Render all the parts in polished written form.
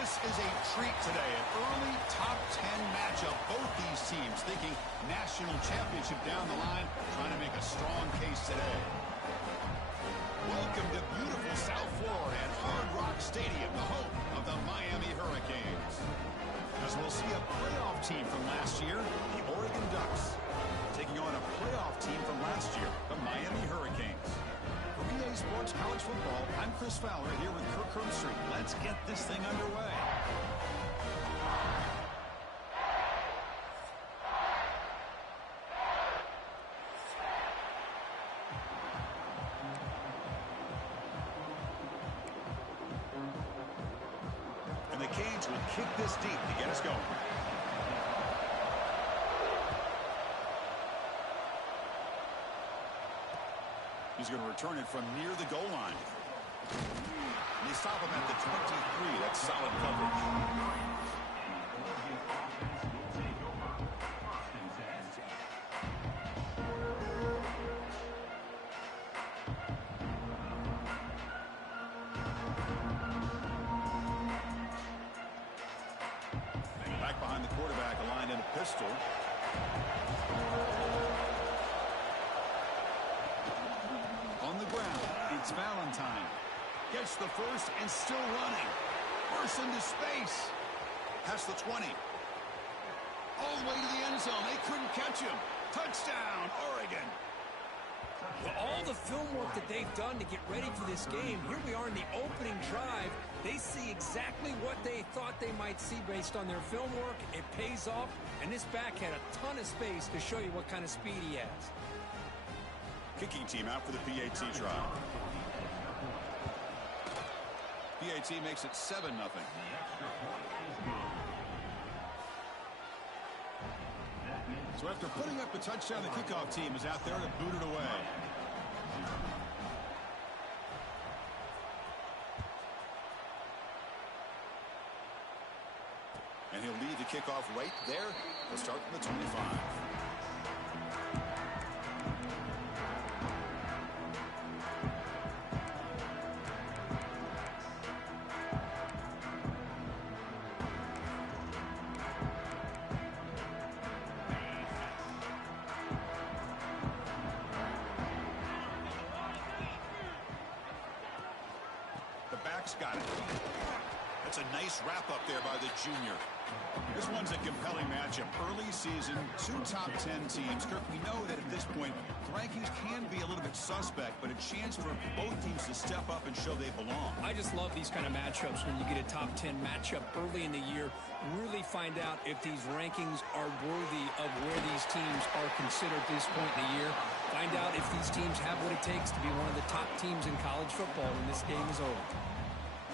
This is a treat today, an early top 10 matchup. Both these teams thinking national championship down the line, trying to make a strong case today. Welcome to beautiful South Florida at Hard Rock Stadium, the home of the Miami Hurricanes. As we'll see a playoff team from last year, the Oregon Ducks, taking on a playoff team from last year, the Miami Hurricanes. For EA Sports College Football, I'm Chris Fowler here with Kirk Herbstreit. Let's get this thing underway. And the Canes will kick this deep to get us going. He's going to return it from near the goal line. And they stop him at the 23. That's solid coverage. Back behind the quarterback, aligned in a pistol. On the ground, it's Valentine. Gets the first and still running. Bursts into space. Past the 20. All the way to the end zone. They couldn't catch him. Touchdown, Oregon. Well, all the film work that they've done to get ready for this game, here we are in the opening drive. They see exactly what they thought they might see based on their film work. It pays off, and this back had a ton of space to show you what kind of speed he has. Kicking team out for the PAT trial. PAT makes it 7-0. So after putting up a touchdown, the kickoff team is out there to boot it away. And he'll lead the kickoff right there. We'll start from the 25. Got it. That's a nice wrap up there by the junior. This one's a compelling matchup. Early season, two top 10 teams. Kirk, we know that at this point, the rankings can be a little bit suspect, but a chance for both teams to step up and show they belong. I just love these kind of matchups when you get a top 10 matchup early in the year. Really find out if these rankings are worthy of where these teams are considered at this point in the year. Find out if these teams have what it takes to be one of the top teams in college football when this game is over.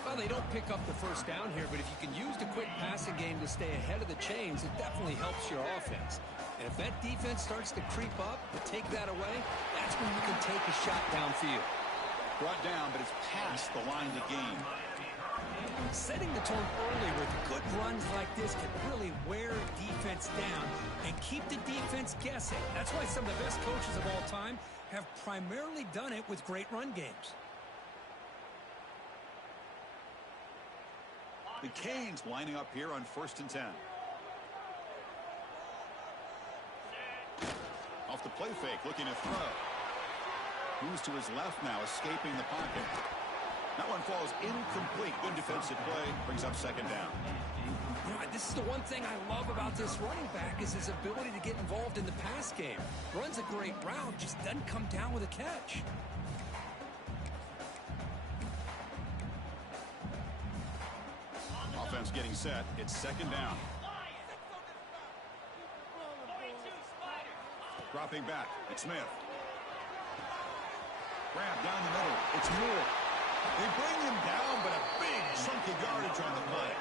Well, they don't pick up the first down here, but if you can use the quick passing game to stay ahead of the chains, it definitely helps your offense. And if that defense starts to creep up to take that away, that's when you can take a shot downfield. Brought down, but it's past the line to gain. Setting the tone early with good runs like this can really wear defense down and keep the defense guessing. That's why some of the best coaches of all time have primarily done it with great run games. The Canes lining up here on 1st and 10. Off the play fake, looking to throw. Moves to his left now, escaping the pocket. That one falls incomplete. Good defensive play, brings up 2nd down. You know, this is the one thing I love about this running back is his ability to get involved in the pass game. Runs a great route, just doesn't come down with a catch. Offense getting set. It's 2nd down. Dropping back. It's Smith. Grab down the middle. It's Moore. They bring him down, but a big chunk of yardage on the play.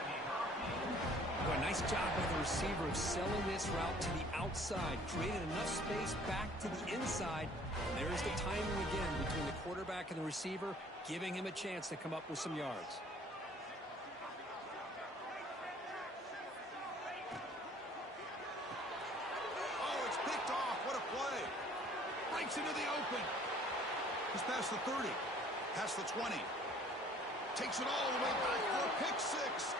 Well, nice job by the receiver of selling this route to the outside. Created enough space back to the inside. And there's the timing again between the quarterback and the receiver, giving him a chance to come up with some yards. Into the open. He's past the 30. Past the 20. Takes it all the way back for a pick 6.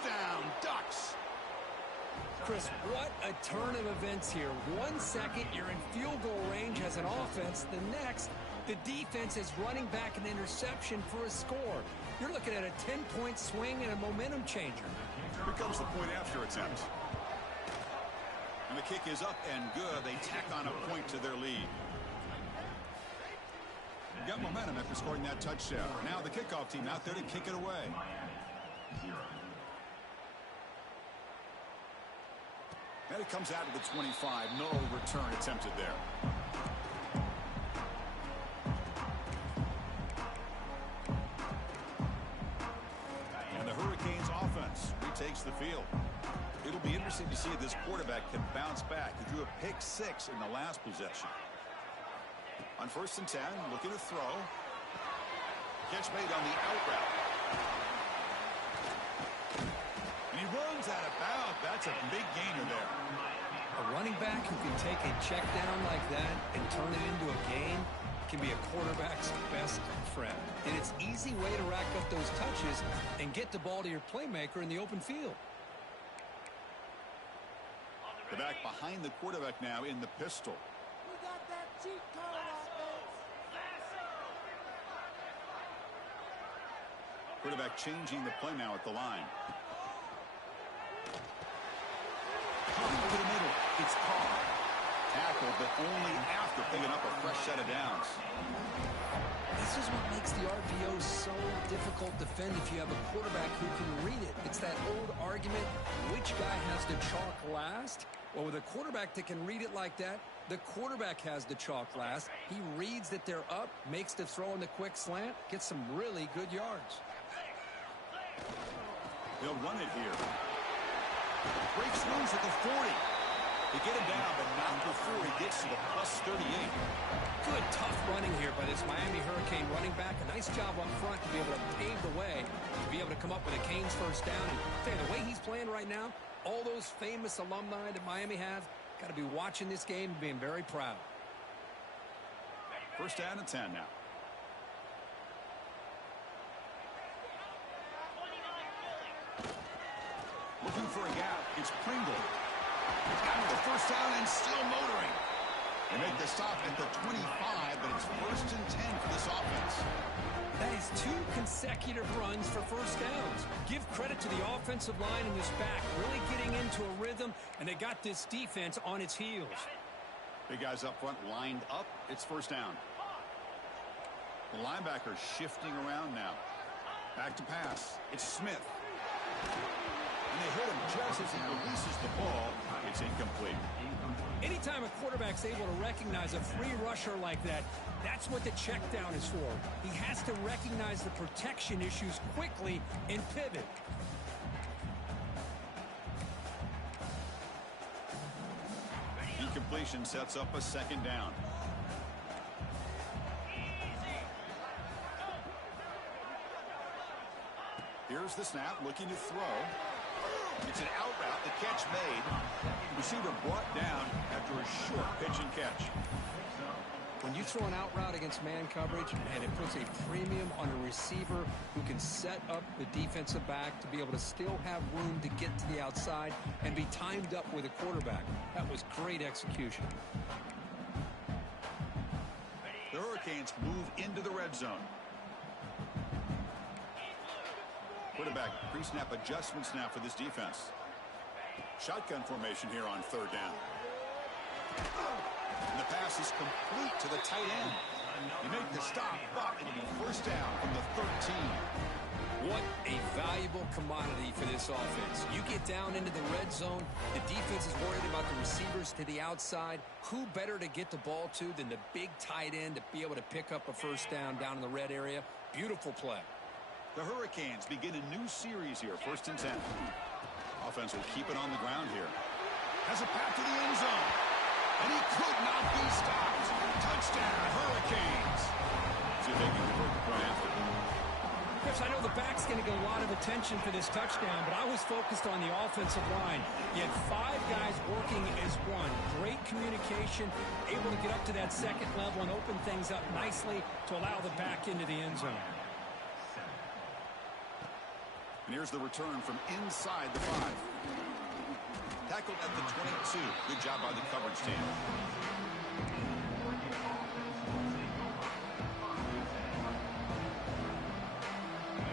Touchdown, Ducks. Chris, what a turn of events here. 1 second, you're in field goal range as an offense. The next, the defense is running back an interception for a score. You're looking at a 10-point swing and a momentum changer. Here comes the point after attempt. And the kick is up and good. They tack on a point to their lead. Got momentum after scoring that touchdown. Now the kickoff team out there to kick it away. And it comes out to the 25. No return attempted there. And the Hurricanes offense retakes the field. It'll be interesting to see if this quarterback can bounce back. He threw a pick-6 in the last possession. On 1st and 10, looking to throw. Catch made on the out route. And he runs out of bounds. That's a big gainer there. A running back who can take a check down like that and turn it into a gain can be a quarterback's best friend. And it's an easy way to rack up those touches and get the ball to your playmaker in the open field. The back behind the quarterback now in the pistol. We got that cheat code offense. Quarterback changing the play now at the line. Coming over the middle. It's caught. Tackle, but only after picking up a fresh set of downs. This is what makes the RPO so difficult to defend if you have a quarterback who can read it. It's that old argument, which guy has the chalk last? Well, with a quarterback that can read it like that, the quarterback has the chalk last. He reads that they're up, makes the throw in the quick slant, gets some really good yards. They'll run it here. Breaks loose at the 40. They get him down, but not before he gets to the +38. Good, tough running here by this Miami Hurricane running back. A nice job up front to be able to pave the way, to be able to come up with a Canes first down. And I'll tell you, the way he's playing right now, all those famous alumni that Miami has, got to be watching this game and being very proud. 1st down and 10 now. Looking for a gap. It's Pringle. Got the 1st down and still motoring. They make the stop at the 25, but it's 1st and 10 for this offense. That is 2 consecutive runs for first downs. Give credit to the offensive line in this back, really getting into a rhythm, and they got this defense on its heels. Big guys up front lined up. It's 1st down. The linebacker shifting around now. Back to pass. It's Smith. And they hit him just as he releases the ball. It's incomplete. Anytime a quarterback's able to recognize a free rusher like that, that's what the check down is for. He has to recognize the protection issues quickly and pivot. Incompletion sets up a 2nd down. Here's the snap, looking to throw. It's an out route, the catch made. Receiver brought down after a short pitch and catch. When you throw an out route against man coverage, and it puts a premium on a receiver who can set up the defensive back to be able to still have room to get to the outside and be timed up with a quarterback. That was great execution. The Hurricanes move into the red zone. Quarterback pre-snap adjustments now for this defense. Shotgun formation here on 3rd down. And the pass is complete to the tight end. You make the stop, but it'll be 1st down from the 13. What a valuable commodity for this offense. You get down into the red zone, the defense is worried about the receivers to the outside. Who better to get the ball to than the big tight end to be able to pick up a 1st down in the red area? Beautiful play. The Hurricanes begin a new series here, 1st and 10. Offense will keep it on the ground here. Has a path to the end zone. And he could not be stopped. Touchdown, Hurricanes. See if they can convert the point after. Chris, I know the back's going to get a lot of attention for this touchdown, but I was focused on the offensive line. You had 5 guys working as one. Great communication, able to get up to that 2nd level and open things up nicely to allow the back into the end zone. And here's the return from inside the 5. Tackled at the 22. Good job by the coverage team.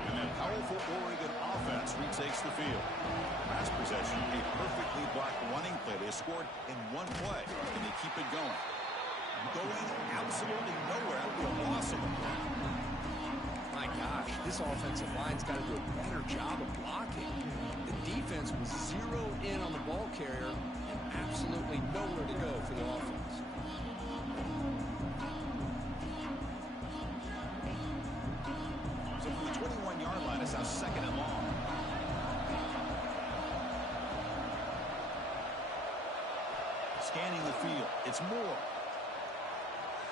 And that powerful Oregon offense retakes the field. Last possession, a perfectly blocked running play. They scored in one play. Can they keep it going? Going absolutely nowhere after a loss of the play. My gosh, this offensive line's got to do a better job of blocking. The defense was zeroed in on the ball carrier and absolutely nowhere to go for the offense. So from the 21-yard line, it's now 2nd and long. Scanning the field, it's Moore.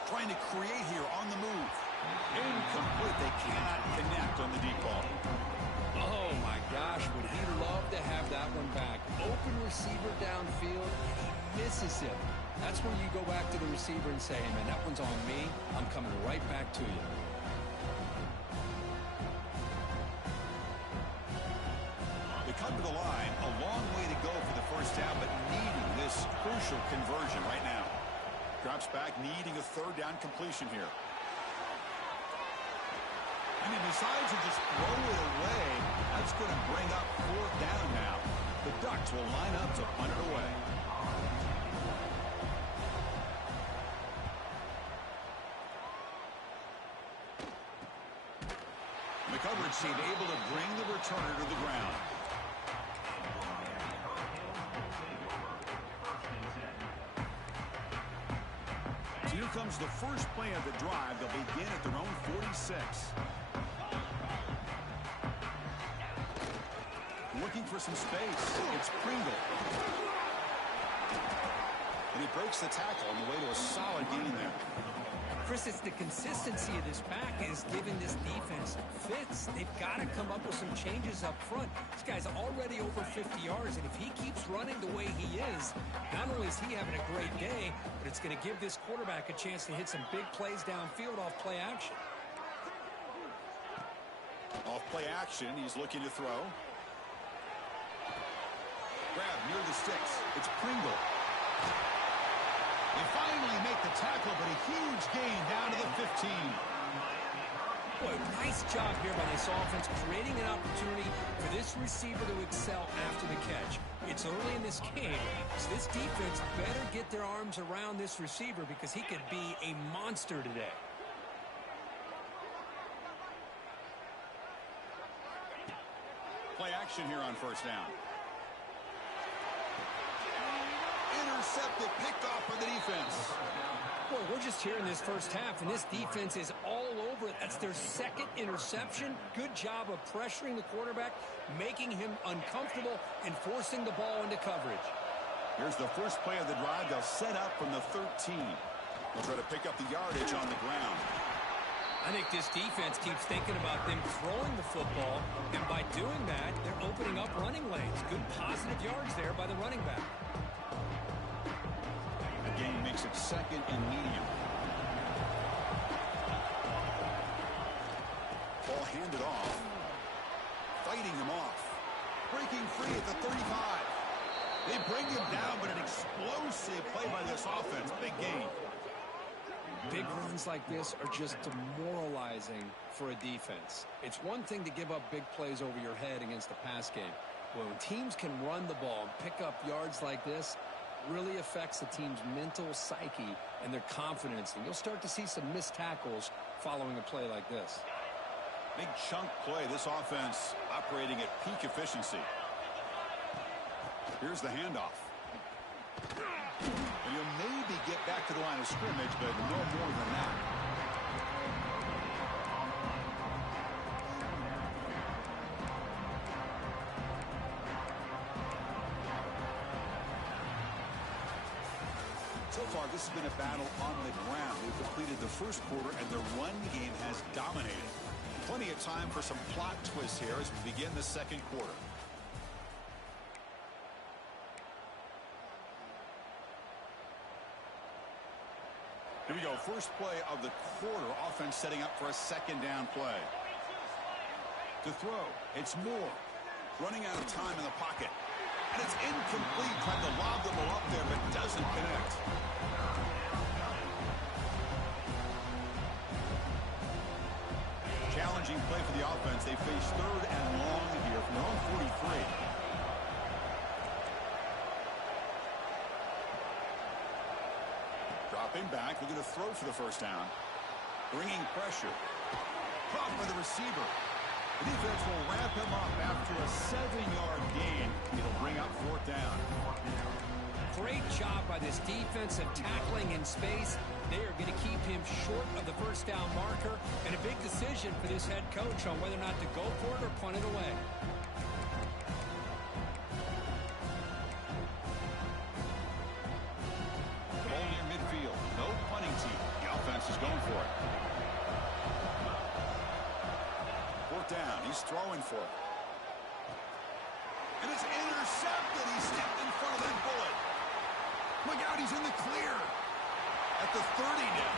Trying to create here on the move. Incomplete. They cannot connect on the deep ball. Oh, my gosh. Would he love to have that one back? Open receiver downfield, and he misses him. That's when you go back to the receiver and say, hey, man, that one's on me. I'm coming right back to you. They come to the line. A long way to go for the first half, but needing this crucial conversion right now. Drops back, needing a 3rd down completion here. And he decides to just throw it away. That's going to bring up 4th down now. The Ducks will line up to punt it away. The coverage team able to bring the returner to the ground. Here comes the first play of the drive. They'll begin at their own 46. Looking for some space. It's Pringle. And he breaks the tackle on the way to a solid gain there. Chris, it's the consistency of this pack is giving this defense fits. They've got to come up with some changes up front. This guy's already over 50 yards, and if he keeps running the way he is, not only is he having a great day, but it's going to give this quarterback a chance to hit some big plays downfield off play action. Off play action, he's looking to throw. Grab near the sticks. It's Pringle. They finally make the tackle, but a huge gain down to the 15. Boy, nice job here by this offense, creating an opportunity for this receiver to excel after the catch. It's early in this game, so this defense better get their arms around this receiver because he could be a monster today. Play action here on 1st down. Intercepted, picked off for the defense. Boy, we're just here in this first half, and this defense is all over it. That's their 2nd interception. Good job of pressuring the quarterback, making him uncomfortable, and forcing the ball into coverage. Here's the first play of the drive. They'll set up from the 13. They'll try to pick up the yardage on the ground. I think this defense keeps thinking about them throwing the football, and by doing that, they're opening up running lanes. Good positive yards there by the running back. Game makes it 2nd and medium. Ball handed off. Fighting him off. Breaking free at the 35. They bring him down, but an explosive play by this offense. Big gain. Big runs like this are just demoralizing for a defense. It's one thing to give up big plays over your head against the pass game. When teams can run the ball and pick up yards like this, really affects the team's mental psyche and their confidence. And you'll start to see some missed tackles following a play like this. Big chunk play. This offense operating at peak efficiency. Here's the handoff. And you'll maybe get back to the line of scrimmage, but no more than that. So far, this has been a battle on the ground. They've completed the first quarter, and their run game has dominated. Plenty of time for some plot twists here as we begin the 2nd quarter. Here we go. First play of the quarter. Offense setting up for a 2nd down play. To throw, it's Moore. Running out of time in the pocket. And it's incomplete. Trying to lob the ball up there, but doesn't connect. Challenging play for the offense. They face 3rd and long here from their own 43. Dropping back, looking to throw for the first down. Bringing pressure. Caught by the receiver. The defense will wrap him up after a 7-yard gain. It'll bring up 4th down. Great job by this defensive tackling in space. They are going to keep him short of the first down marker, and a big decision for this head coach on whether or not to go for it or punt it away. The ball near midfield. No punting team. The offense is going for it. 4th down. He's throwing for it. And it's intercepted. He stepped in front of that bullet. Look out, he's in the clear. At the 30 now.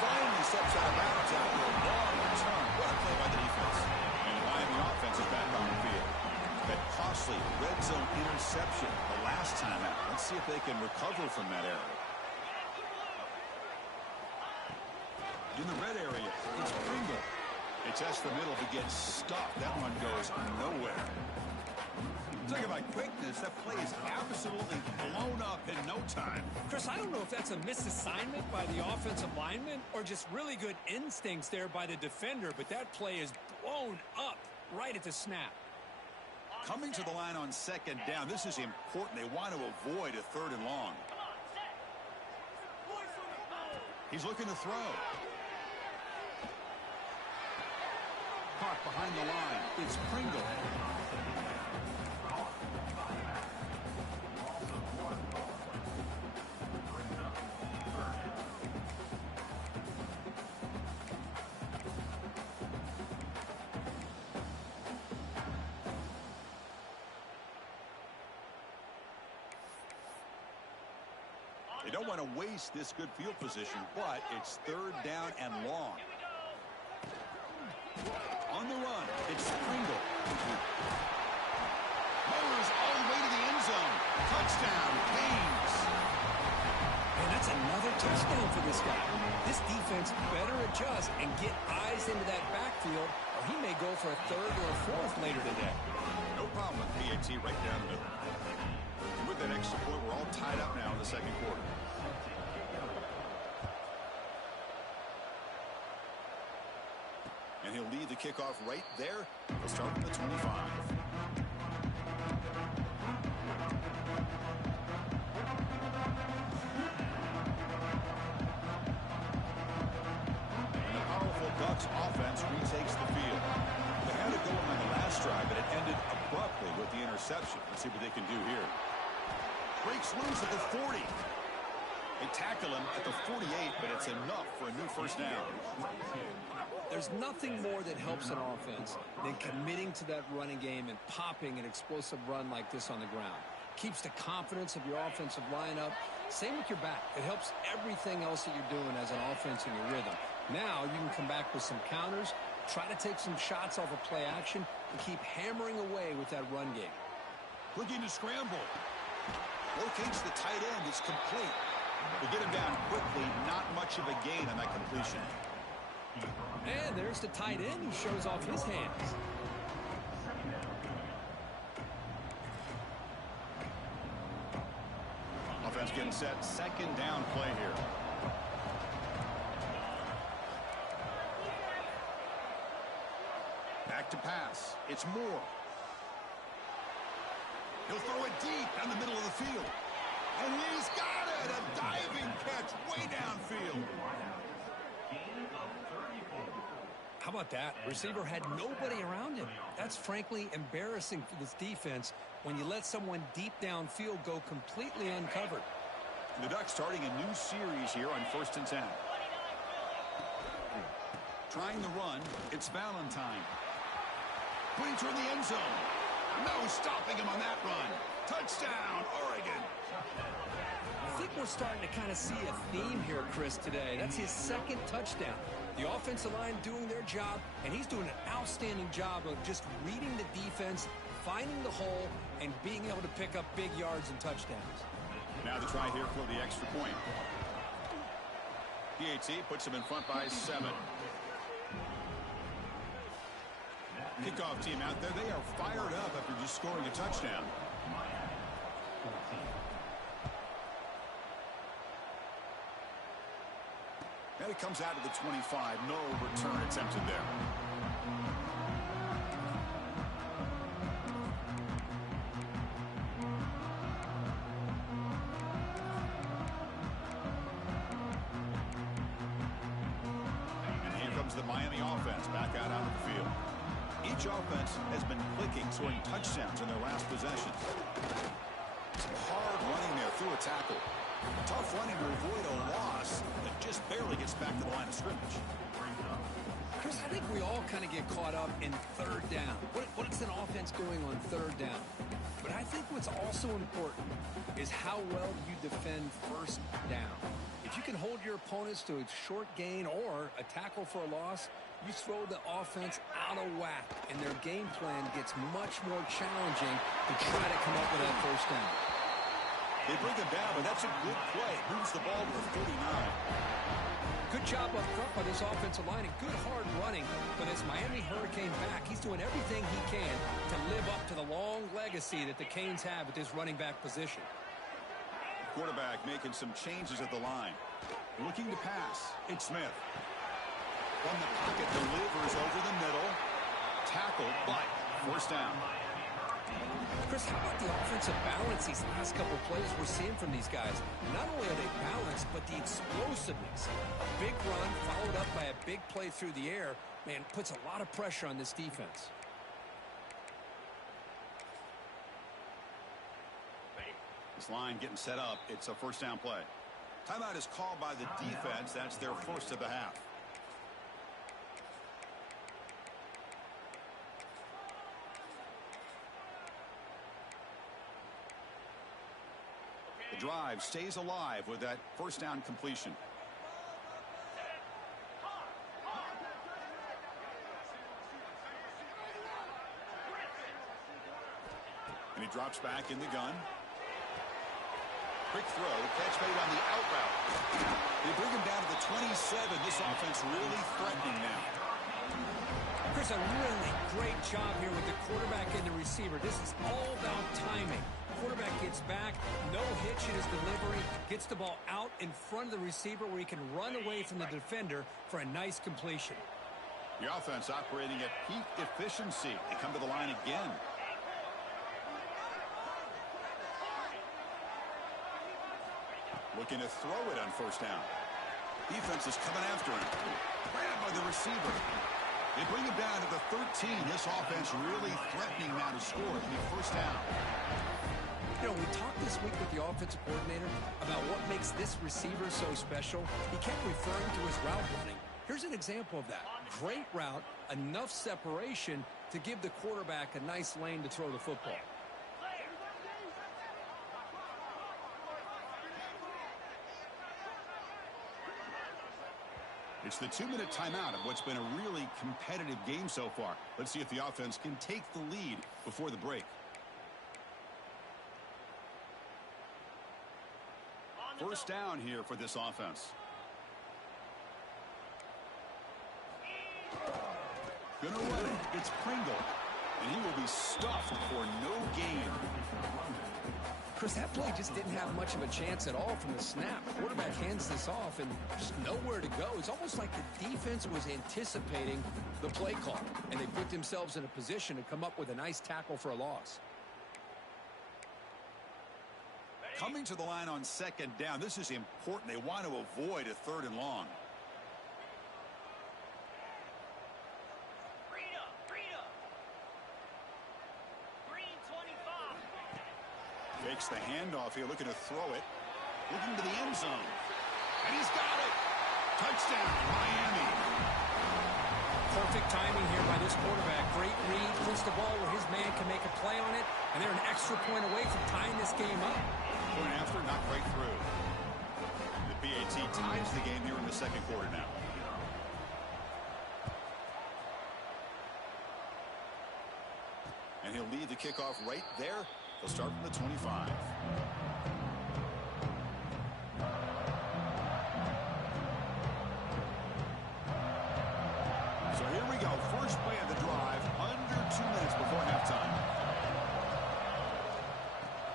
Finally steps out of bounds after a long return. What a play by the defense. And the Miami offense is back on the field. That costly red zone interception the last time out. Let's see if they can recover from that error. In the red area, it's Pringle. They test the middle, but gets stuck. That one goes nowhere. Talking about quickness, that play is absolutely blown up in no time. Chris, I don't know if that's a misassignment by the offensive lineman or just really good instincts there by the defender, but that play is blown up right at the snap. Coming to the line on 2nd down, this is important. They want to avoid a 3rd and long. He's looking to throw. Caught behind the line. It's Pringle. They don't want to waste this good field position, but it's 3rd down and long. On the run, it's Pringle. Motors all the way to the end zone. Touchdown, Canes. And that's another touchdown for this guy. This defense better adjust and get eyes into that backfield, or he may go for a 3rd or a 4th later today. No problem with PAT right down the middle. And with that extra point, we're all tied up now in the 2nd quarter. And he'll lead the kickoff right there. He'll start from the 25. And the powerful Ducks offense retakes the field. They had it going on the last drive, but it ended abruptly with the interception. Let's see what they can do here. Breaks loose at the 40. They tackle him at the 48, but it's enough for a new first down. There's nothing more that helps an offense than committing to that running game and popping an explosive run like this on the ground. Keeps the confidence of your offensive lineup. Same with your back. It helps everything else that you're doing as an offense in your rhythm. Now you can come back with some counters, try to take some shots off of play action, and keep hammering away with that run game. Looking to scramble. Locates the tight end. It's complete. They get him down quickly. Not much of a gain on that completion. And there's the tight end who shows off his hands. Offense getting set. 2nd down play here. Back to pass. It's Moore. He'll throw it deep down the middle of the field. And he's got it! A diving catch way downfield. How about that? Receiver had nobody around him. That's frankly embarrassing for this defense when you let someone deep downfield go completely uncovered. The Ducks starting a new series here on 1st and 10. Trying the run, it's Valentine. Putting toward the end zone. No stopping him on that run. Touchdown, Oregon. think we're starting to kind of see a theme here, Chris, today. That's his second touchdown. The offensive line doing their job, and he's doing an outstanding job of just reading the defense, finding the hole, and being able to pick up big yards and touchdowns. Now the try here for the extra point. PAT puts him in front by 7. Kickoff team out there. They are fired up after just scoring a touchdown. And it comes out to the 25. No return attempted there. And here comes the Miami offense back out onto the field. Each offense has been clicking, scoring touchdowns in their last possession. Some hard running there through a tackle. Tough running to avoid a loss that just barely gets back to the line of scrimmage. Chris, I think we all kind of get caught up in third down. What is an offense doing on third down? But I think what's also important is how well you defend first down. If you can hold your opponents to a short gain or a tackle for a loss, you throw the offense out of whack, and their game plan gets much more challenging to try to come up with that first down. They bring him down, but that's a good play. Moves the ball to the 39. Good job up front by this offensive line and good hard running for this Miami Hurricane back. He's doing everything he can to live up to the long legacy that the Canes have at this running back position. Quarterback making some changes at the line. Looking to pass. It's Smith. From the pocket, delivers over the middle. Tackled, but first down. Chris, how about the offensive balance these last couple of plays we're seeing from these guys? Not only are they balanced, but the explosiveness. A big run followed up by a big play through the air, man, puts a lot of pressure on this defense. This line getting set up. It's a first down play. Timeout is called by the defense. That's their first of the half. The drive stays alive with that first down completion. And he drops back in the gun. Quick throw, catch made on the out route. They bring him down to the 27. This offense really threatening now. Chris, a really great job here with the quarterback and the receiver. This is all about timing. Quarterback gets back, no hitch in his delivery, gets the ball out in front of the receiver where he can run away from the defender for a nice completion. The offense operating at peak efficiency. They come to the line again. Looking to throw it on first down. Defense is coming after him. Grabbed by the receiver. They bring him down to the 13. This offense really threatening now to score. It'll be first down. You know, we talked this week with the offensive coordinator about what makes this receiver so special. He kept referring to his route running. Here's an example of that. Great route, enough separation to give the quarterback a nice lane to throw the football. It's the 2-minute timeout of what's been a really competitive game so far. Let's see if the offense can take the lead before the break. First down here for this offense. Gonna run it. It's Pringle. And he will be stuffed for no gain. Chris, that play just didn't have much of a chance at all from the snap. Quarterback hands this off and just nowhere to go. It's almost like the defense was anticipating the play call, and they put themselves in a position to come up with a nice tackle for a loss. Coming to the line on second down. This is important. They want to avoid a third and long. Fakes the handoff here, looking to throw it. Looking to the end zone. And he's got it. Touchdown, Miami. Perfect timing here by this quarterback. Great read, puts the ball where his man can make a play on it, and they're an extra point away from tying this game up. Point after, not quite through. PAT ties the game here in the second quarter now. And he'll lead the kickoff right there. They'll start from the 25. So here we go. First play of the drive, under 2 minutes before halftime.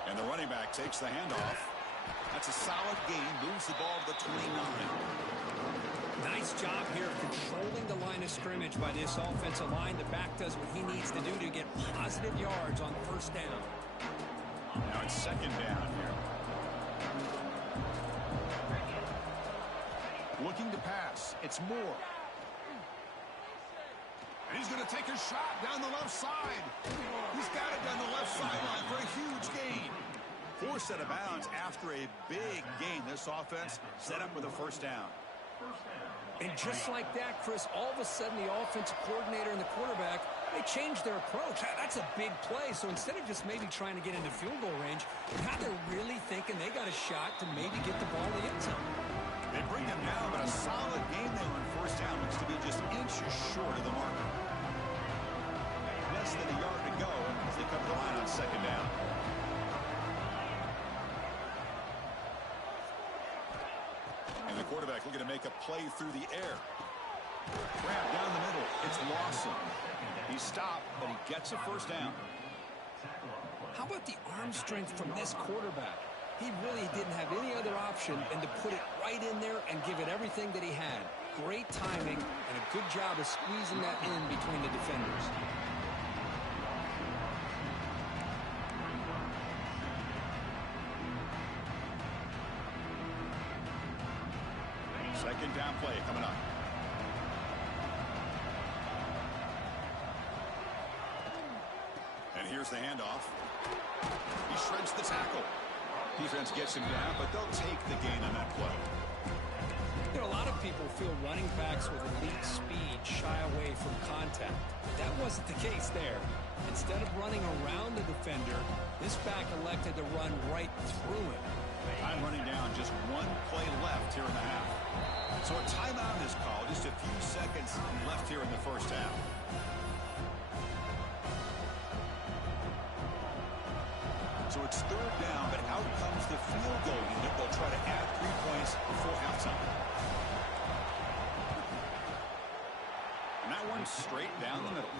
And the running back takes the handoff. That's a solid gain. Moves the ball to the 29. Nice job here of controlling the line of scrimmage by this offensive line. The back does what he needs to do to get positive yards on first down. Now it's second down here. Looking to pass. It's Moore. And he's going to take a shot down the left side. He's got it down the left sideline for a huge gain. Forced out of bounds after a big gain. This offense set up with a first down. And just like that, Chris, all of a sudden the offensive coordinator and the quarterback, they changed their approach. That's a big play. So instead of just maybe trying to get into field goal range, now they're really thinking they got a shot to maybe get the ball in the end zone. They bring him down, but a solid game there on first down. Looks to be just inches short of the marker. Less than a yard to go as they come to the line on second down. And the quarterback looking to make a play through the air. Grab down the middle. It's Lawson. He stopped, but he gets a first down. How about the arm strength from this quarterback? He really didn't have any other option than to put it right in there and give it everything that he had. Great timing and a good job of squeezing that in between the defenders. Second down play coming up. And here's the handoff. He shreds the tackle. Defense gets him down, but they'll take the gain on that play. You know, a lot of people feel running backs with elite speed shy away from contact. That wasn't the case there. Instead of running around the defender, this back elected to run right through him. Time running down, just one play left here in the half. So a timeout is called, just a few seconds left here in the first half. So it's third down, but out comes the field goal unit. They'll try to add 3 points before halftime. And that one straight down the middle.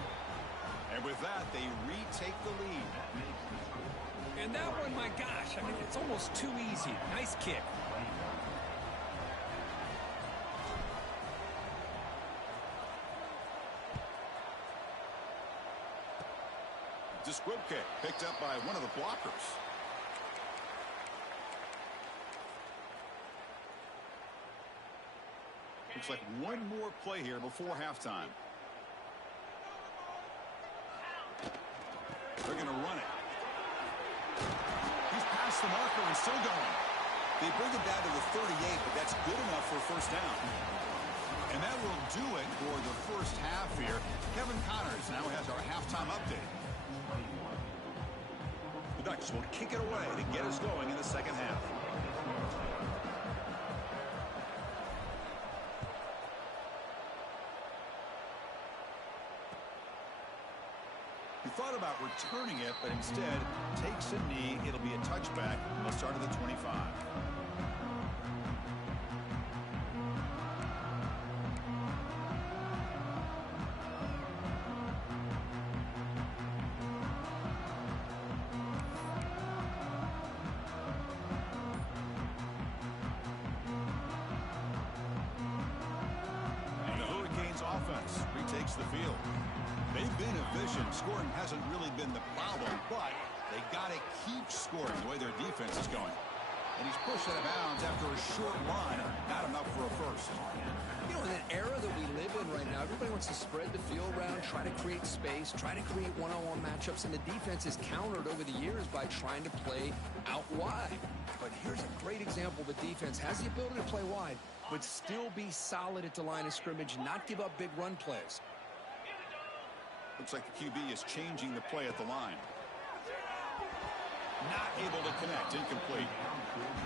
And with that, they retake the lead. And that one, my gosh, I mean, it's almost too easy. Nice kick. The squib kick picked up by one of the blockers. Looks like one more play here before halftime. They're going to run it. He's past the marker and still going. They bring him down to the 38, but that's good enough for a first down. And that will do it for the first half here. Kevin Connors now has our halftime update. The Ducks will kick it away to get us going in the second half. He thought about returning it, but instead takes a knee. It'll be a touchback. They'll start at the 25. Offense retakes the field. They've been efficient. Scoring hasn't really been the problem, but they got to keep scoring the way their defense is going. And he's pushed out of bounds after a short run. Not enough for a first. You know, in an era that we live in right now, everybody wants to spread the field around, try to create space, try to create one-on-one matchups, and the defense is countered over the years by trying to play out wide. But here's a great example. The defense has the ability to play wide, but still be solid at the line of scrimmage, not give up big run plays. Looks like the QB is changing the play at the line. Not able to connect. Incomplete.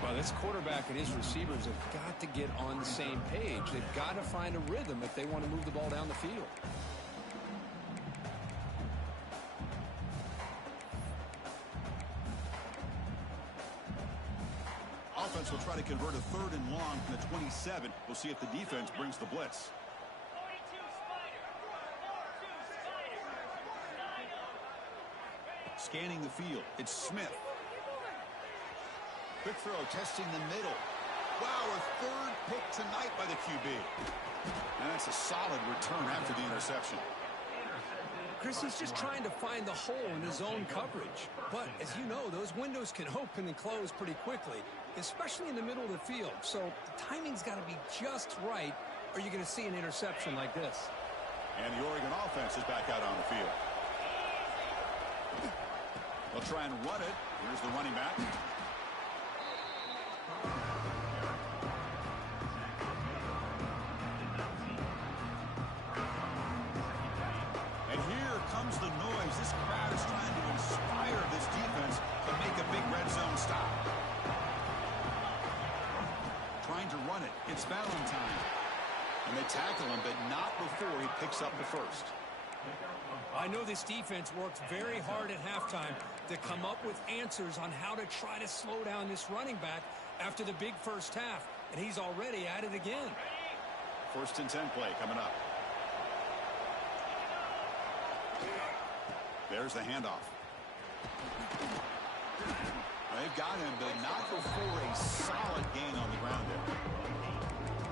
Well, this quarterback and his receivers have got to get on the same page. They've got to find a rhythm if they want to move the ball down the field. Offense will try to convert a 3rd and long from the 27. We'll see if the defense brings the blitz. Scanning the field. It's Smith. Quick throw, testing the middle. Wow, a 3rd pick tonight by the QB. And that's a solid return after the interception. Chris, he's just trying to find the hole in his own coverage. But, as you know, those windows can open and close pretty quickly, especially in the middle of the field. So the timing's got to be just right, or you're going to see an interception like this. And the Oregon offense is back out on the field. They'll try and run it. Here's the running back. And here comes the noise. This crowd is trying to inspire this defense to make a big red zone stop. Trying to run it. It's Valentine. And they tackle him, but not before he picks up the first. I know this defense worked very hard at halftime to come up with answers on how to try to slow down this running back after the big first half, and he's already at it again. 1st and 10 play coming up. There's the handoff. They've got him, but not before a solid gain on the ground there.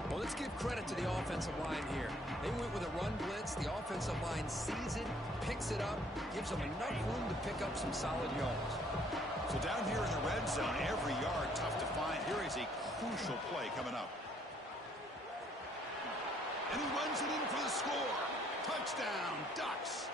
Well, let's give credit to the offensive line here. They went with a run blitz. The offensive line sees it, picks it up, gives them enough room to pick up some solid yards. So down here in the red zone, every yard tough to find. Here is a crucial play coming up. And he runs it in for the score. Touchdown, Ducks.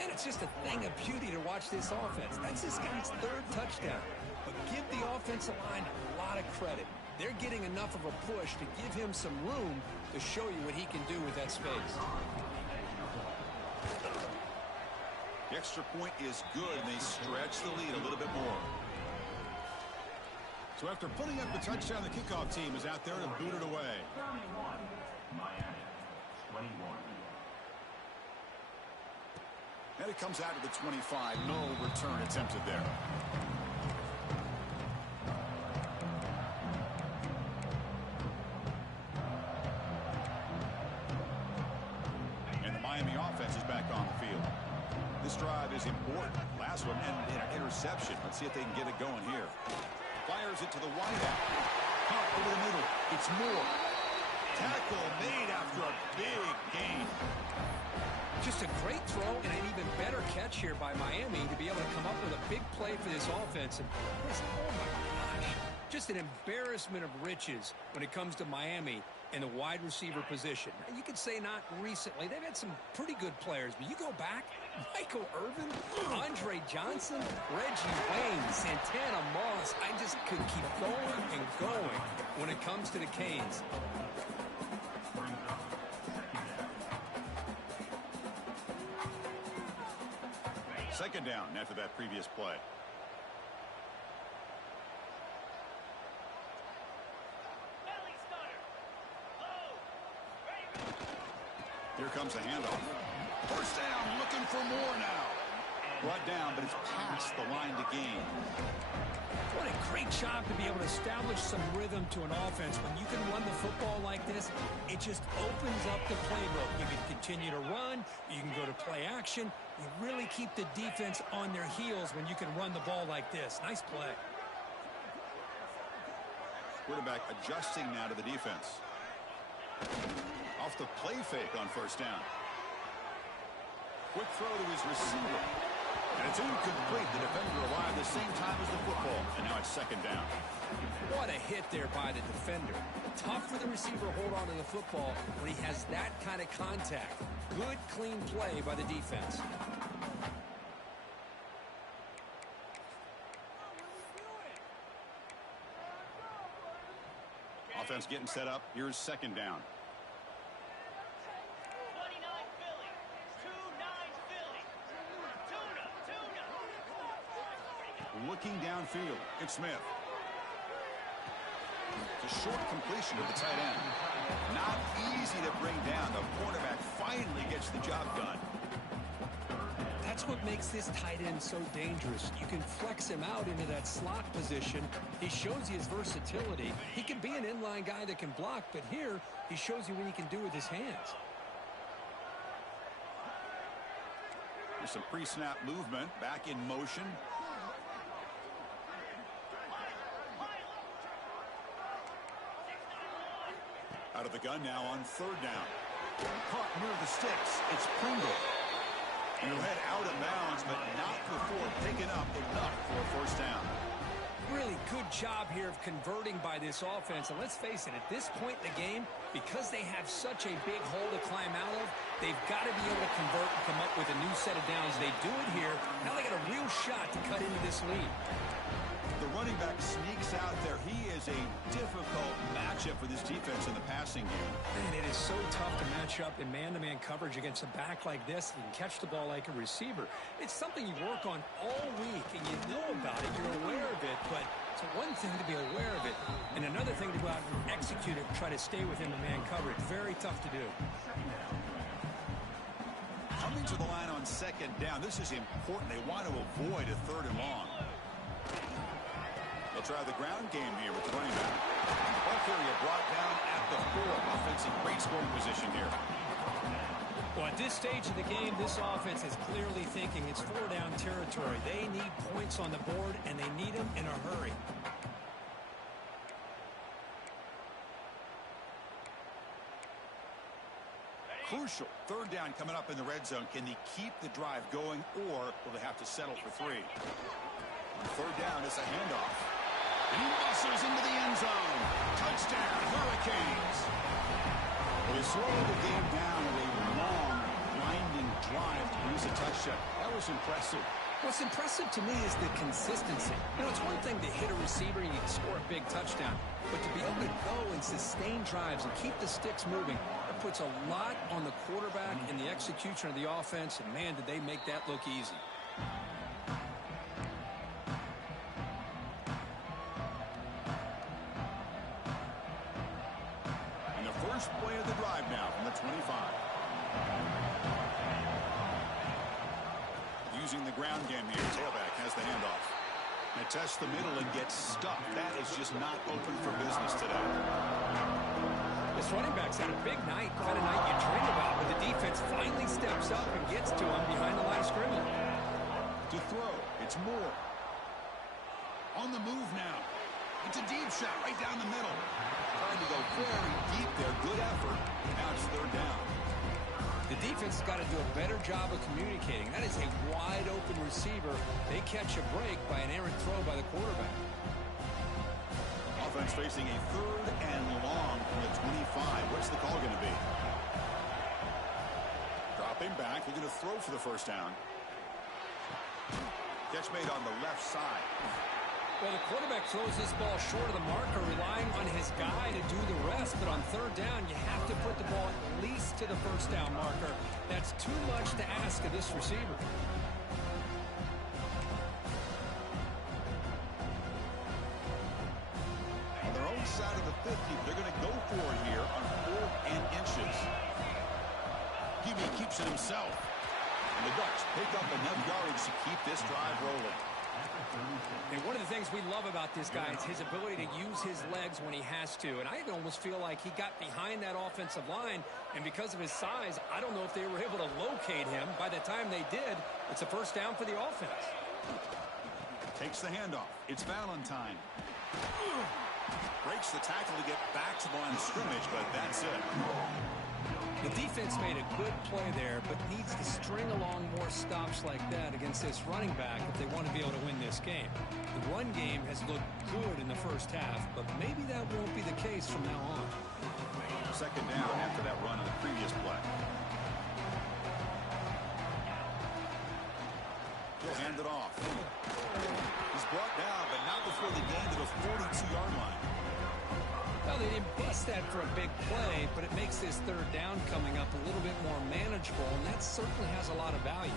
And it's just a thing of beauty to watch this offense. That's this guy's 3rd touchdown. But give the offensive line a lot of credit. They're getting enough of a push to give him some room to show you what he can do with that space. The extra point is good, and they stretch the lead a little bit more. So after putting up the touchdown, the kickoff team is out there to boot it away. 31, Miami, 21. And it comes out to the 25. No return attempted there. And the Miami offense is back on the field. This drive is important. Last one ended in an interception. Let's see if they can get it going here. Fires it to the wideout. Caught over the middle. It's Moore. Tackle made after a big gain. Just a great throw and an even better catch here by Miami to be able to come up with a big play for this offense. And oh my gosh, just an embarrassment of riches when it comes to Miami in the wide receiver position. Now, you could say not recently. They've had some pretty good players, but you go back, Michael Irvin, Andre Johnson, Reggie Wayne, Santana Moss. I just could keep going and going when it comes to the Canes. Second down after that previous play. Here comes the handoff. First down, looking for more now. Brought down, but it's past the line to gain. What a great job to be able to establish some rhythm to an offense. When you can run the football like this, it just opens up the playbook. You can continue to run. You can go to play action. You really keep the defense on their heels when you can run the ball like this. Nice play. Quarterback adjusting now to the defense. Off the play fake on first down. Quick throw to his receiver. And it's incomplete. The defender arrived the same time as the football. And now it's second down. What a hit there by the defender. Tough for the receiver to hold on to the football when he has that kind of contact. Good, clean play by the defense. Offense getting set up. Here's second down. looking downfield. It's Smith. It's a short completion to the tight end. Not easy to bring down. The quarterback finally gets the job done. That's what makes this tight end so dangerous. You can flex him out into that slot position. He shows you his versatility. He can be an inline guy that can block, but here he shows you what he can do with his hands. There's some pre-snap movement. Back in motion. Out of the gun now on third down. Caught near the sticks. It's Pringle. He'll head out of bounds, but not before picking up enough for a first down. Really good job here of converting by this offense. And let's face it, at this point in the game, because they have such a big hole to climb out of, they've got to be able to convert and come up with a new set of downs. They do it here. Now they got a real shot to cut into this lead. The running back sneaks out there. He is a difficult matchup for this defense in the passing game. Man, it is so tough to match up in man-to-man coverage against a back like this. You can catch the ball like a receiver. It's something you work on all week, and you know about it. You're aware of it, but it's one thing to be aware of it, and another thing to go out and execute it and try to stay within the man coverage. Very tough to do. Coming to the line on second down. This is important. They want to avoid a third and long. They'll try the ground game here with the running back. Ball carrier brought down at the 4. Offense in great scoring position here. Well, at this stage of the game, this offense is clearly thinking it's 4-down territory. They need points on the board, and they need them in a hurry. Crucial. Third down coming up in the red zone. Can they keep the drive going, or will they have to settle for 3? On third down, it's a handoff. He muscles into the end zone. Touchdown, Hurricanes. Well, they slowed the game down with a long, grinding drive to produce a touchdown. That was impressive. What's impressive to me is the consistency. You know, it's one thing to hit a receiver and you can score a big touchdown, but to be able to go and sustain drives and keep the sticks moving, that puts a lot on the quarterback and the execution of the offense, and man, did they make that look easy. First play of the drive now from the 25. Using the ground game here. Tailback has the handoff. They test the middle and get stuck. That is just not open for business today. This running back's had a big night, kind of night you dream about, but the defense finally steps up and gets to him behind the line of scrimmage. To throw, it's Moore. On the move now. It's a deep shot right down the middle. Trying to go very deep there. Good effort. Now it's third down. The defense has got to do a better job of communicating. That is a wide-open receiver. They catch a break by an errant throw by the quarterback. Offense facing a third and long from the 25. What's the call going to be? Dropping back. Looking to throw for the first down. Catch made on the left side. Well, the quarterback throws this ball short of the marker, relying on his guy to do the rest. But on third down, you have to put the ball at least to the first down marker. That's too much to ask of this receiver. On their own side of the 50, they're going to go for it here on 4th and inches. Gibby keeps it himself. And the Ducks pick up enough yardage to keep this drive rolling. And one of the things we love about this guy is his ability to use his legs when he has to. And I almost feel like he got behind that offensive line, and because of his size, I don't know if they were able to locate him. By the time they did, it's a first down for the offense. Takes the handoff. It's Valentine. Breaks the tackle to get back to the line of scrimmage, but that's it. The defense made a good play there, but needs to string along more stops like that against this running back if they want to be able to win this game. The run game has looked good in the first half, but maybe that won't be the case from now on. Second down after that run on the previous play. He'll hand it off. He's brought down, but not before they gain to the 42-yard line. Well, they didn't bust that for a big play, but it makes this third down coming up a little bit more manageable, and that certainly has a lot of value.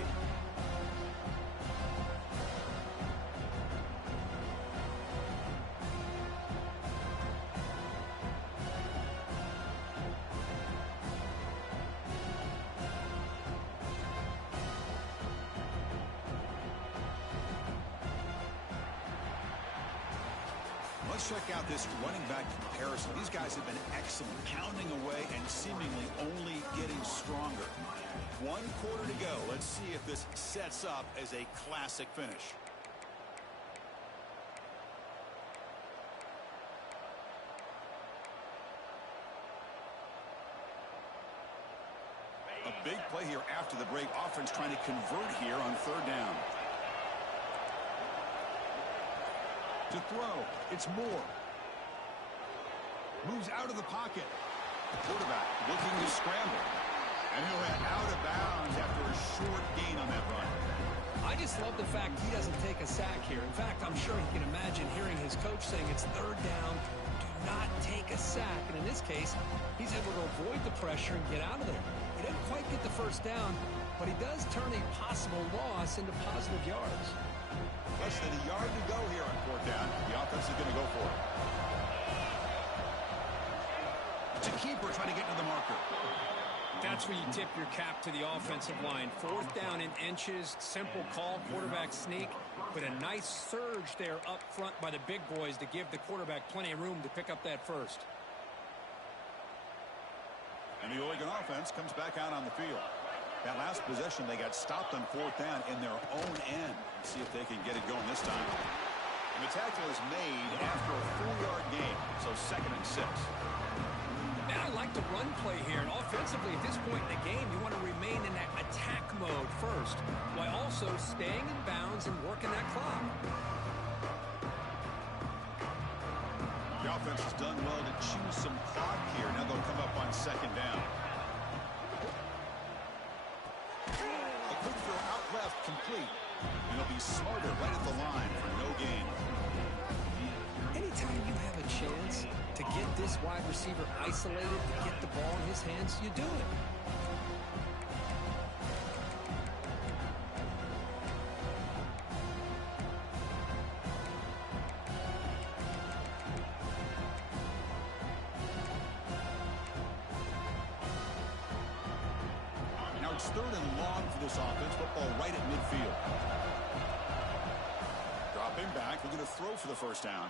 Let's check out this running back comparison. These guys have been excellent, pounding away and seemingly only getting stronger. 1 quarter to go. Let's see if this sets up as a classic finish. A big play here after the break. Offense trying to convert here on 3rd down. To throw, it's Moore. Moves out of the pocket. The quarterback looking to scramble. And he'll head out of bounds after a short gain on that run. I just love the fact he doesn't take a sack here. In fact, I'm sure he can imagine hearing his coach saying it's 3rd down. Do not take a sack. And in this case, he's able to avoid the pressure and get out of there. He didn't quite get the 1st down, but he does turn a possible loss into positive yards. Less than a yard to go here on 4th down. The offense is going to go for it. It's a keeper trying to get to the marker. That's where you tip your cap to the offensive line. 4th down in inches. Simple call. Quarterback sneak. But a nice surge there up front by the big boys to give the quarterback plenty of room to pick up that 1st. And the Oregon offense comes back out on the field. That last possession, they got stopped on 4th down in their own end. Let's see if they can get it going this time. And the tackle is made after a 4-yard gain, so 2nd and 6. And I like the run play here. And offensively, at this point in the game, you want to remain in that attack mode first, while also staying in bounds and working that clock. The offense has done well to choose some clock here. Now they'll come up on 2nd down. A quick throw out left, complete. And he'll be smarter right at the line for no gain. Anytime you have a chance to get this wide receiver isolated, to get the ball in his hands, you do it. Now it's 3rd and long for this offense. Football right at midfield. Dropping back, looking to throw for the 1st down.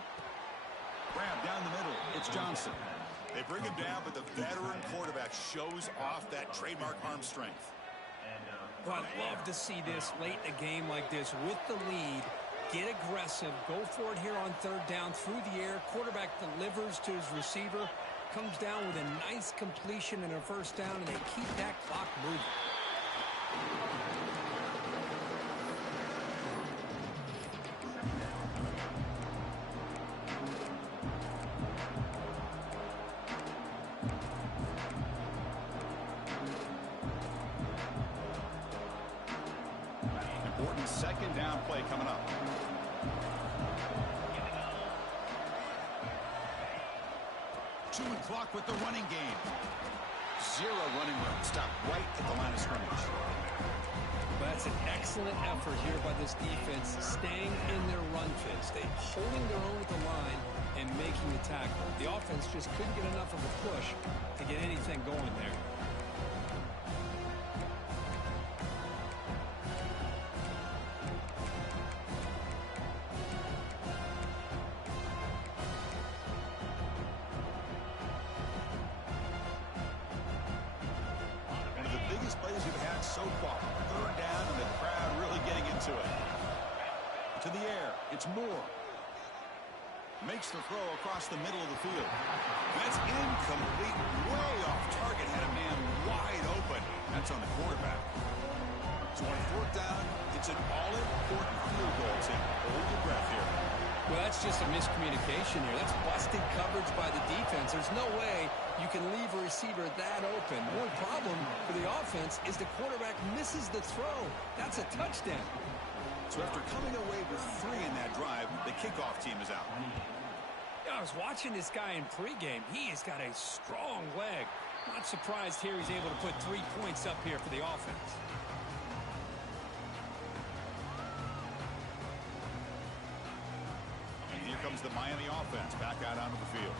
Grab down the middle. It's Johnson. They bring him down, but the veteran quarterback shows off that trademark arm strength. Well, I love to see this late in a game like this with the lead. Get aggressive. Go for it here on 3rd down through the air. Quarterback delivers to his receiver. Comes down with a nice completion and a 1st down, and they keep that clock moving. Important 2nd down play coming up. Two and clock with the running game. 0 running room. Stop right at the line of scrimmage. Well, that's an excellent effort here by this defense, staying in their run fits. They holding their own at the line and making the tackle. The offense just couldn't get enough of a push to get anything going there. Plays we've had so far. 3rd down and the crowd really getting into it. To the air. It's Moore. Makes the throw across the middle of the field. That's incomplete. Way off target. Had a man wide open. That's on the quarterback. So on 4th down, it's an all-important field goal. Hold your breath here. Well, that's just a miscommunication here. That's busted coverage by the defense. There's no way you can leave a receiver that open. The only problem for the offense is the quarterback misses the throw. That's a touchdown. So after coming away with 3 in that drive, the kickoff team is out. Yeah, I was watching this guy in pregame. He has got a strong leg. Not surprised here he's able to put 3 points up here for the offense. And here comes the Miami offense back out onto the field.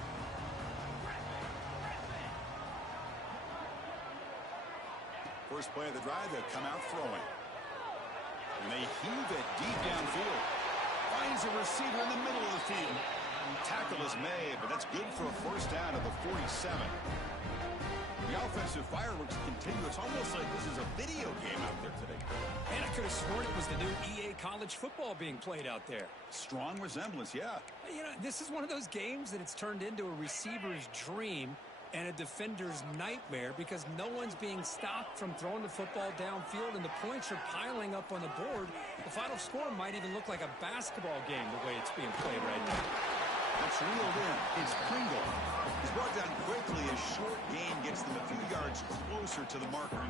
First play of the drive, they'll come out throwing. And they heave it deep downfield. Finds a receiver in the middle of the field. Tackle is made, but that's good for a first down at the 47. The offensive fireworks continue. It's almost like this is a video game out there today. And I could have sworn it was the new EA college football being played out there. Strong resemblance, yeah. You know, this is one of those games that it's turned into a receiver's dream and a defender's nightmare because no one's being stopped from throwing the football downfield and the points are piling up on the board. The final score might even look like a basketball game the way it's being played right now. That's reeled in. It's Pringle. He's brought down quickly. A short gain gets them a few yards closer to the marker.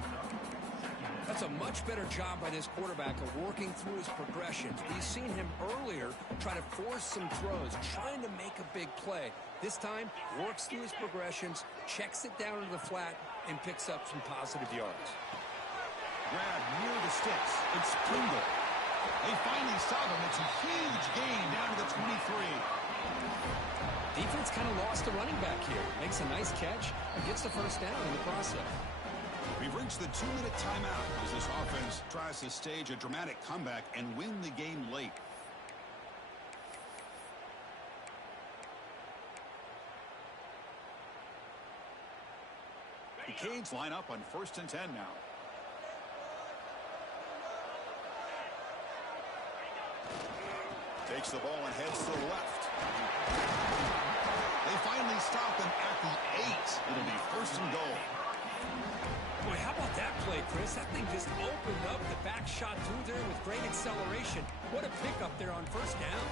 That's a much better job by this quarterback of working through his progressions. We've seen him earlier try to force some throws, trying to make a big play. This time, works through his progressions, checks it down into the flat, and picks up some positive yards. Grab near the sticks. It's Pringle. They finally stop him. It's a huge gain down to the 23. Defense kind of lost the running back here. Makes a nice catch and gets the first down in the process. We've reached the 2-minute timeout as this offense tries to stage a dramatic comeback and win the game late. The Canes line up on 1st and 10 now. Takes the ball and heads to the left. They finally stop him at the 8. It'll be 1st and goal. Boy, how about that play, Chris? That thing just opened up the back shot through there with great acceleration. What a pickup there on 1st down.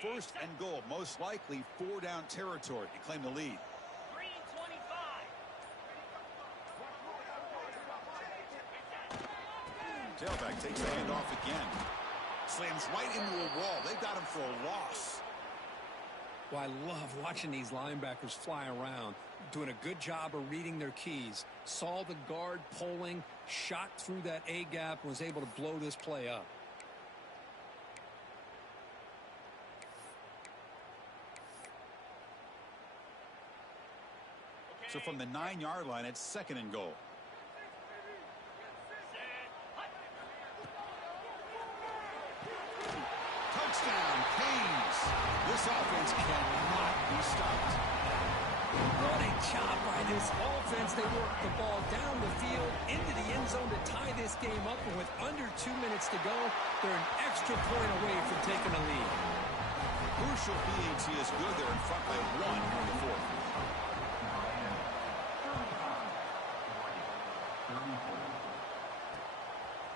First and goal, most likely 4-down territory to claim the lead. 3:25. Tailback takes the handoff again. Slams right into a wall. They've got him for a loss. Well, I love watching these linebackers fly around, doing a good job of reading their keys. Saw the guard pulling, shot through that A-gap, and was able to blow this play up. So from the 9-yard line, it's 2nd and goal. Touchdown, Canes. This offense cannot be stopped. What a job by this offense. They work the ball down the field into the end zone to tie this game up. And with under 2 minutes to go, they're an extra point away from taking the lead. Crucial PAT is good. They're in front by 1 in the 4th.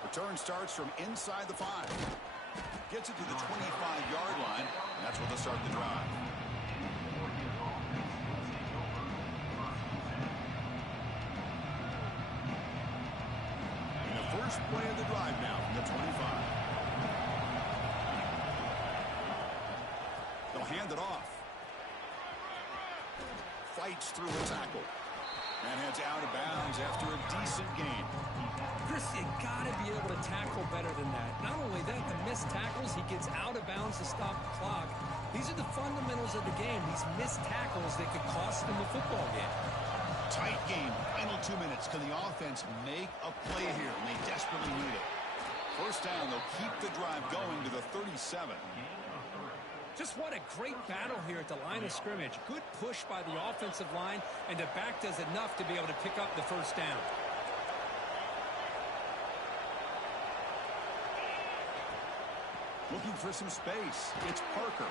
Return starts from inside the 5. Gets it to the 25-yard line, and that's where they'll start the drive. And the first play of the drive now from the 25. They'll hand it off. Fights through a tackle. And heads out of bounds after a decent gain. Chris, you got to be able to tackle better than that. Not only that, the missed tackles, he gets out of bounds to stop the clock. These are the fundamentals of the game. These missed tackles that could cost them the football game. Tight game. Final 2 minutes. Can the offense make a play here? And they desperately need it. First down, they'll keep the drive going to the 37. Just what a great battle here at the line of scrimmage. Good push by the offensive line, and the back does enough to be able to pick up the first down. Looking for some space. It's Parker.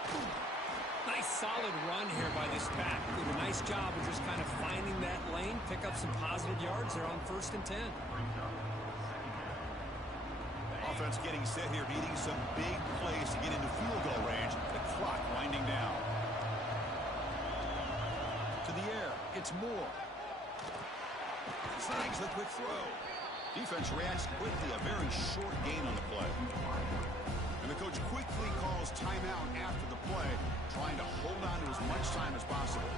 Nice solid run here by this back. Did a nice job of just kind of finding that lane, pick up some positive yards there on 1st and 10. Offense getting set here, needing some big plays to get into field goal range. The clock winding down. To the air, it's Moore. Snags the quick throw. Defense reacts quickly, a very short gain on the play. And the coach quickly calls timeout after the play, trying to hold on to as much time as possible.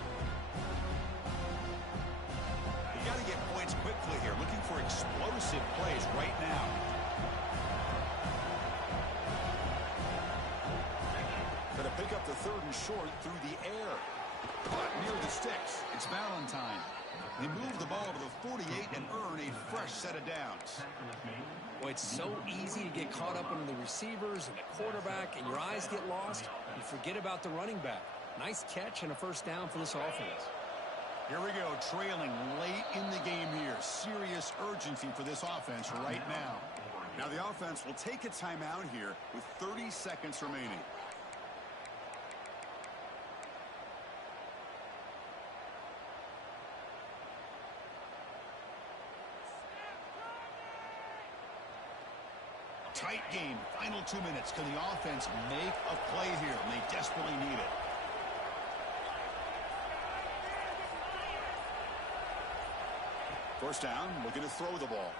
You got to get points quickly here, looking for explosive plays right now. They'll pick up the 3rd and short through the air. Caught near the sticks. It's Valentine. They move the ball to the 48 and earn a fresh set of downs. Well, it's so easy to get caught up on the receivers and the quarterback, and your eyes get lost. You forget about the running back. Nice catch and a first down for this offense. Here we go, trailing late in the game here. Serious urgency for this offense right now. Now the offense will take a timeout here with 30 seconds remaining. Tight game, final 2 minutes. Can the offense make a play here? And they desperately need it. First down, looking to throw the ball.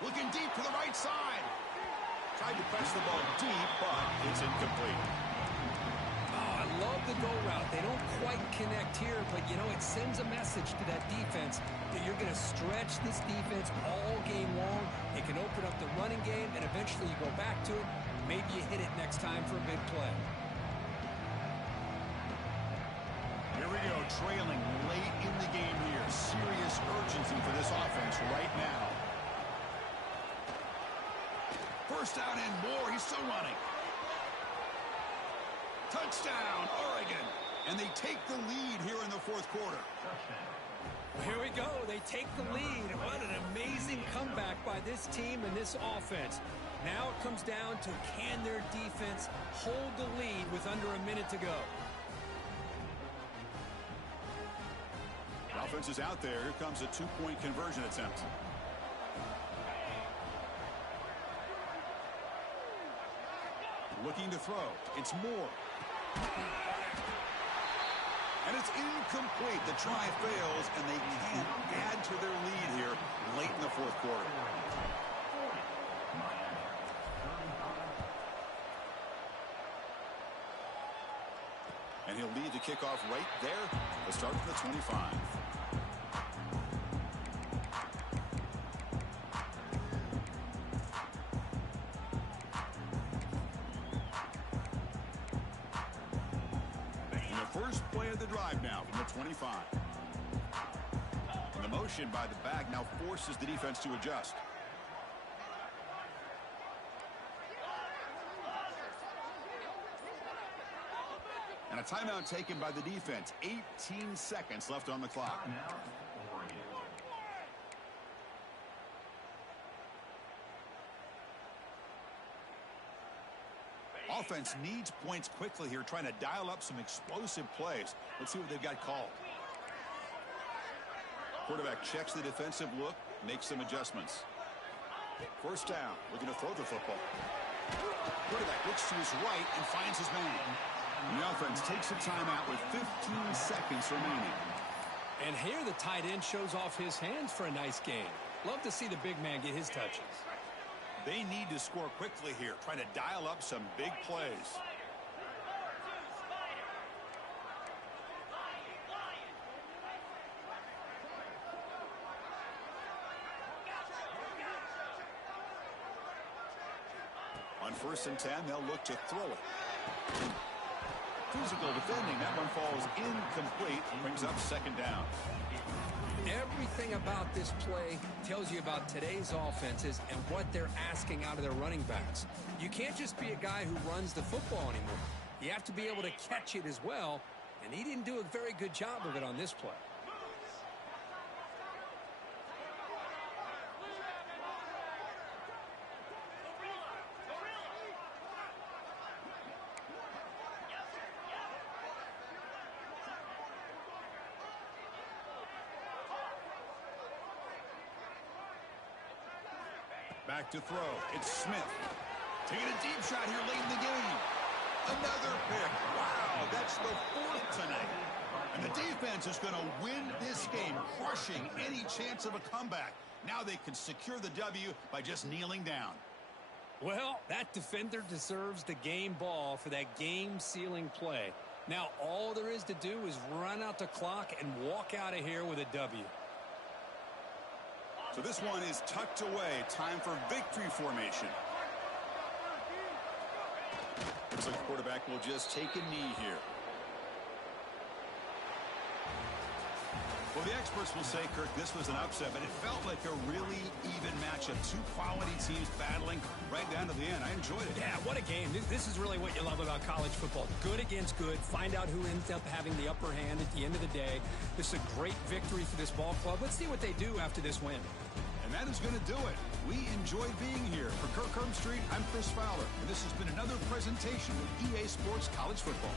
Looking deep to the right side. Tried to press the ball deep, but it's incomplete. Oh, I love the go route. They don't quite connect here, but, you know, it sends a message to that defense that you're going to stretch this defense all game long. It can open up the running game, and eventually you go back to it. Maybe you hit it next time for a big play. Here we go, trailing late in the game here. Serious urgency for this offense right now. First down and more. He's still running. Touchdown, Oregon. And they take the lead here in the 4th quarter. Here we go. They take the lead. What an amazing comeback by this team and this offense. Now it comes down to, can their defense hold the lead with under a minute to go? The offense is out there. Here comes a 2-point conversion attempt. Looking to throw. It's Moore. And it's incomplete. The try fails, and they can't add to their lead here late in the 4th quarter. And he'll lead the kickoff right there. Let's start from the 25. First play of the drive now from the 25. And the motion by the back now forces the defense to adjust. And a timeout taken by the defense. 18 seconds left on the clock. Offense needs points quickly here, trying to dial up some explosive plays. Let's see what they've got called. Quarterback checks the defensive look, makes some adjustments. First down, looking to throw the football. Quarterback looks to his right and finds his man. And the offense takes a timeout with 15 seconds remaining. And here the tight end shows off his hands for a nice game. Love to see the big man get his touches. They need to score quickly here, trying to dial up some big plays. On 1st and 10, they'll look to throw it. Physical defending. That one falls incomplete. Brings up 2nd down. Everything about this play tells you about today's offenses and what they're asking out of their running backs. You can't just be a guy who runs the football anymore. You have to be able to catch it as well, and he didn't do a very good job of it on this play. Back to throw. It's Smith. Taking a deep shot here late in the game. Another pick. Wow, that's the 4th tonight. And the defense is going to win this game, crushing any chance of a comeback. Now they can secure the W by just kneeling down. Well, that defender deserves the game ball for that game-sealing play. Now all there is to do is run out the clock and walk out of here with a W. So this one is tucked away. Time for victory formation. Looks like the quarterback will just take a knee here. Well, the experts will say, Kirk, this was an upset, but it felt like a really even matchup. Two quality teams battling right down to the end. I enjoyed it. Yeah, what a game. This is really what you love about college football. Good against good. Find out who ends up having the upper hand at the end of the day. This is a great victory for this ball club. Let's see what they do after this win. And that is going to do it. We enjoyed being here. For Kirk Street, I'm Chris Fowler, and this has been another presentation of EA Sports College Football.